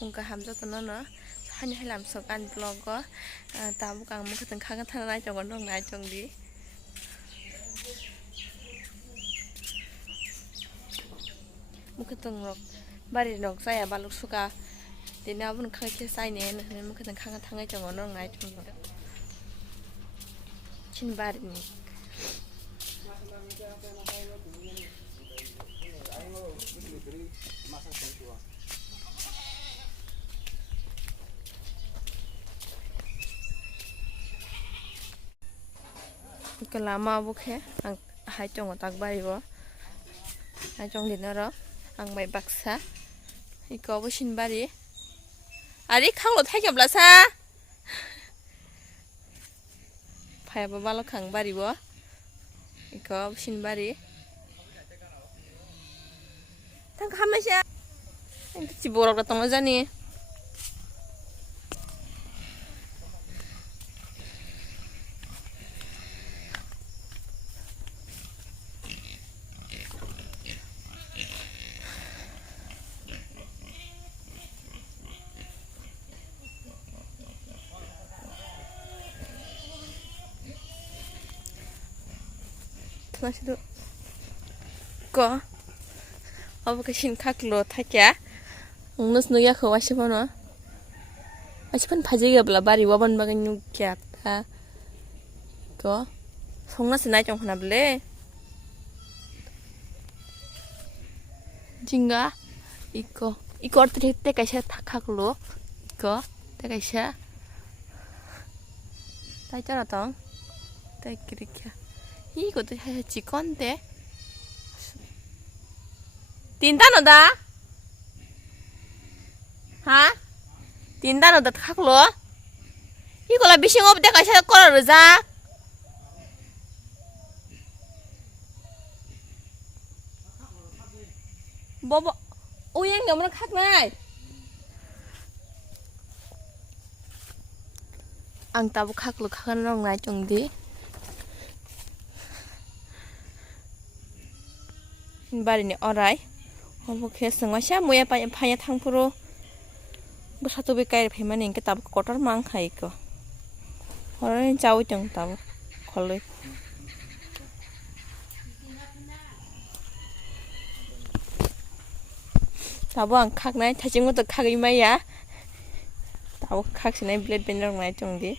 फुंका हामजोबनो न हानि हालाम सकान ब्लग ताबु कां मुख तंग खागा थाना नाय चंगन दं नाय चंगदी मुख तंग रok बारि रok जाया बालुक सुका दिना बुन खाखे साइने न मुख तंग खागा थांगाय चंगन दं नाय चंगद चिन बारिनि lama buke ang hai chong tak bari bo hai chong din ro ang mai baksa iko bo sin bari ari khanglo thai kebla sa phai bo balo khang bari bo iko sin bari tang khamasa ang ti borok da tong jani Masih ko apa kesin kaklo thakya ngus nuya ko wasipono wasipan phaji gabla bari waban bagan nyukya ta ko songna sinai chong khana ble jinga iko te kaisa thakaklo iko te kaisa tai chara tong tai kirikya 이것도 해야지 건데 딘다노다 하 딘다노다 탁로 이거라 미싱 없대 가셔 걸어르자 뭐뭐 오양 너무나 칵나이 앙따부 칵로 칵은 랑나이 정디 बारिनि अराय अबके संगासा मुया फाया थांफुरो बसातो बे काय फेमाने इनके ताब कटर मांग खाइको अराय जाउ तंग ताब खलै ताब आं खागनाय थाजिंगो त खागै माया ताब खागसिनाय ब्लेड बेन रंनाय तंगदि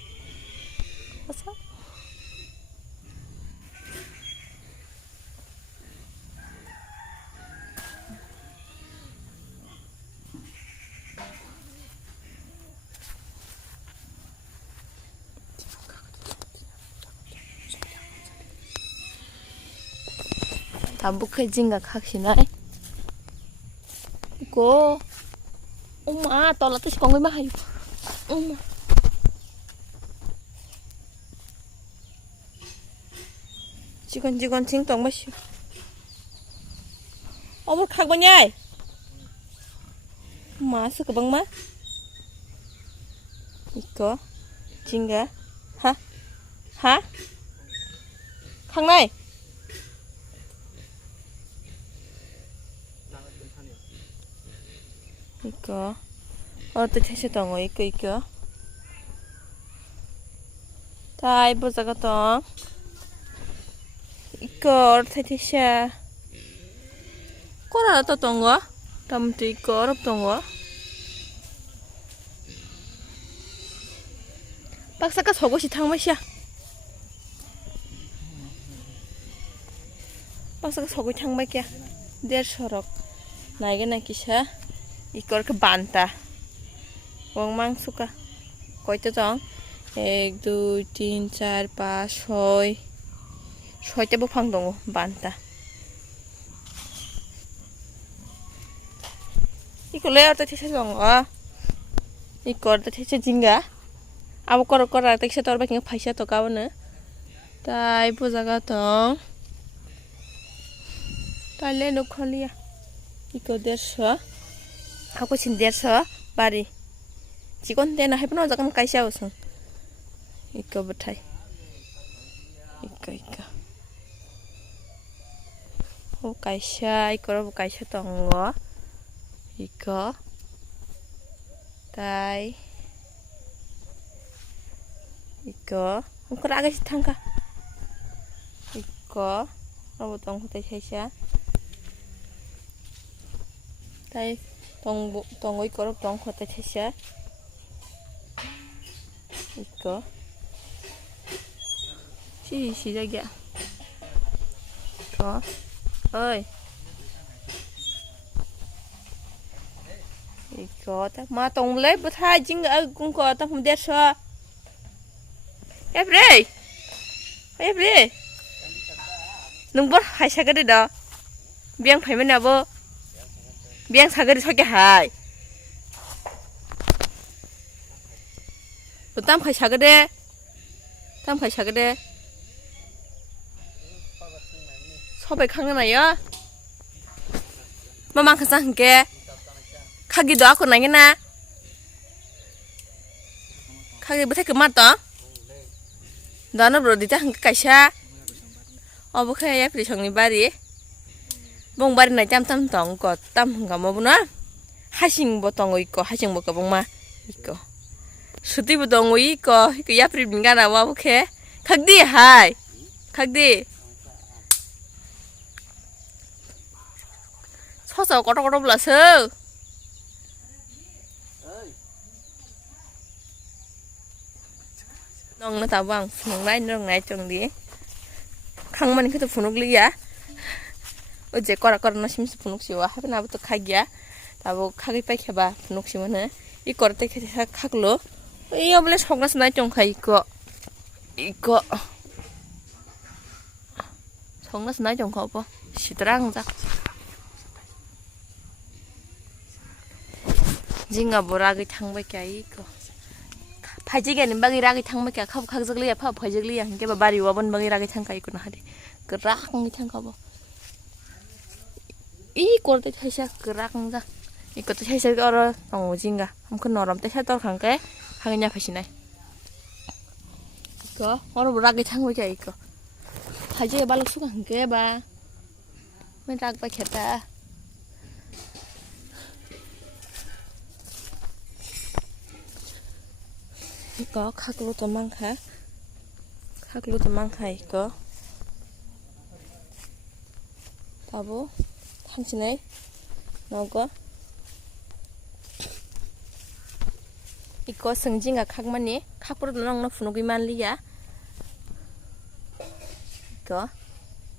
담북해 진가 각시나이 이거 엄마 떨어뜨 시공을 막 하요 엄마 지건 칭똥 마시 어머 가고냐 마스 그 방마 이거 진가 하 강나이 이거 어떻게 하셨던 거 이거 다 이보자가 또 이거 어떻게 하셔 꼬라 떴던 거 다음부터 이거 어렵던 거 박사가 저것이 탕맛이야 박사가 저것이 탕맛이야 내 서럭 나에게 나기샤 이걸 그 반다 왕망 수가 কয়টা 정 1 2 3 4 5 6 6টা 부팡 দङ 반다 이거 레어도 티셔 정 이거도 티셔 진가 아무 거라 티셔 더 바킹 파이샤 또 가오네 다이 보자가 동 달래 놓고리야 이거 됐어 하고 신대서 바리 직원 되나 해보는 잠깐 가이샤 우선 이거 부터 이거 오 가이샤 이거로 가이샤 던거 이거 Tai 이거 그라게 시탄가 이거 로봇 덩고대 셋이야 Tai 덩고 이거로 덩고대 셋이야 이거 시작이야 이거 ơi 이거 딱 마 동래 부타 징가 공거 딱 홈 됐어 에브리 에브리 능버 하샤거리다 비앙 파이면 나보 비앙 사거리 서게 하이 땀 파샤거리 땀 파샤거리 서베 강나요 마마 가상 게 가기도 하고 나게나 가기 못해 그만다 너는 브로디자 한 가샤 어버케야 프리성니 바리 봉바리 나 짬짬 덩거 땀 가뭐구나 하싱 뭐 덩거 있고 하싱 뭐가 봉마 있고 수디부 덩거 있고 그 야프리 민가나 와버케 각디 하이 각디 서서 꼬르꼬르 불러서 nong nó tao vàng phun lại nong này trồng đi khang mình cái tụi phun nước à ở đây coi nó xem phun nước xíu à hay nào tụi khai giá tao khai cái phải ba phun nước xíu nữa ý coi tới cái khắc lố ý ông lấy xong nó sẽ trồng khai 이거 xong nó sẽ trồng khai po 시들랑 자 진가 뭐라기 창밖에 이거 파지게는 bag이라기 창밖에 컵 각적리야 파 파적리야 이게 바리 와본 bag이라기 창가 있구나 하리 그락이 창가 봐 이 꼴도 사실 그락자 이것도 사실 얼어 오진가 한큰 너람 때 살도 간게 하겠냐 파시네 이거 얼어 뭐라기 창밖에 이거 파지게 발로 수가 한게 봐 맨락 박혔다 이거 카글로 도망가 이거 바보 당신의 너거 이거 승진가 각만이 각부로 너랑 분홍이만 리야 이거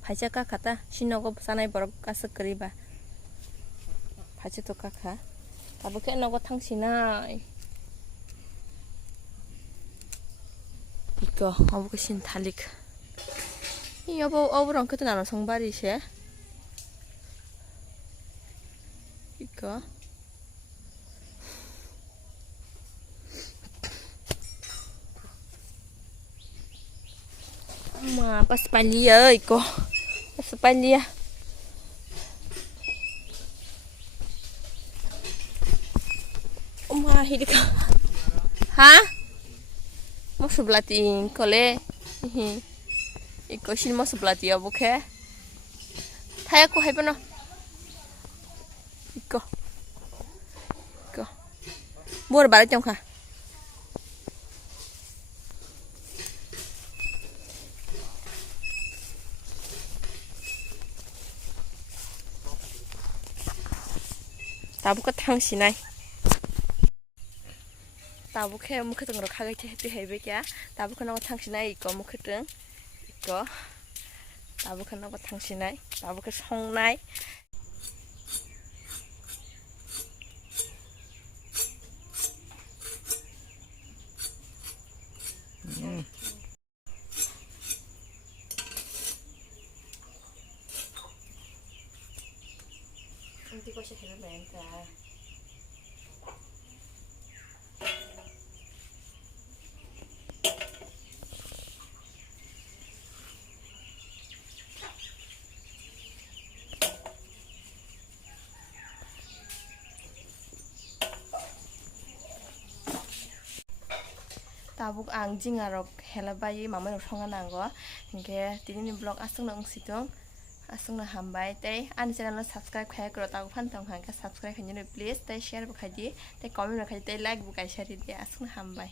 바지가 갔다 신호고 사나이 버럭 가서 그리봐 바지도 가가 바보 꽤 너거 당신아 이거 어부신 달릭 이 여보 어부랑 그때 나는 성발이시 이거 엄마 버스 빨리야 이거 버스 빨리야 엄마 이리가 하? mau sebelah kole iko shin mau sebelah ya buke thay aku hai pano iko buat balik trong kha tabu ka thangsi nai tabu khe mukhe tong rakha gai the hebe kya tabu khana thangsinai iko mukhe tong iko tabu khana thangsinai tabu khe songnai nanti kau sekira benta tabuk ang jingarok helabai mama no songa nango hingke tinini blog asung nang situng asung na hambai tei ani channel no subscribe khai kro ta phan tong hangka subscribe khai ni please tei share bo khai di tei comment bo khai tei like bo kai sari di asung na hambai.